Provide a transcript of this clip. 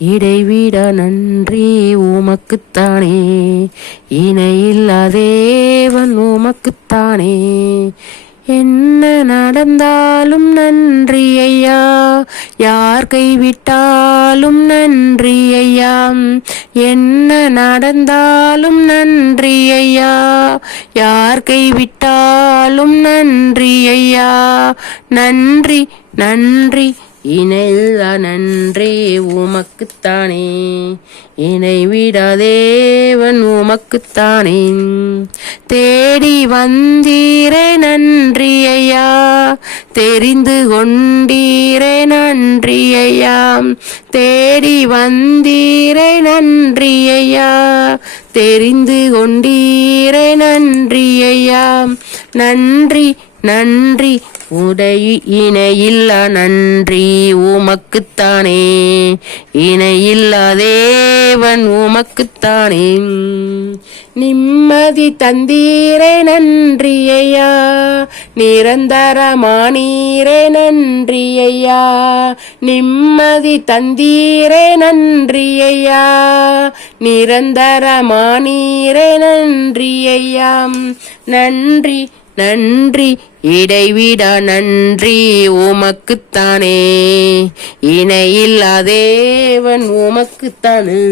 இடைவிட நன்றி உமக்குத்தானே, இணையில்லா தேவன் உமக்குத்தானே. என்ன நடந்தாலும் நன்றி ஐயா, யார் கைவிட்டாலும் நன்றி ஐயா. என்ன நடந்தாலும் நன்றி ஐயா, யார் கைவிட்டாலும் நன்றி ஐயா. நன்றி நன்றி இணையில்லா நன்றி உமக்குத்தானே, இணைவிடா தேவன் உமக்குத்தானே. தேடி வந்தீரே நன்றி ஐயா, தெரிந்து கொண்டீரே நன்றி ஐயா. தேடி வந்தீரே நன்றி ஐயா, தெரிந்து கொண்டீரே நன்றி ஐயா. நன்றி நன்றி இணையில்லா நன்றி உமக்குத்தானே, இணையில்லா தேவன் உமக்குத்தானே. நிம்மதி தந்தீரே நன்றி ஐயா, நிரந்தரமானீரே நன்றி ஐயா. நிம்மதி தந்தீரே நன்றி ஐயா, நிரந்தரமானீரே நன்றி ஐயா. நன்றி நன்றி இடைவிடா நன்றி உமக்குத்தானே, இணையில்லா தேவன் உமக்குத்தானே.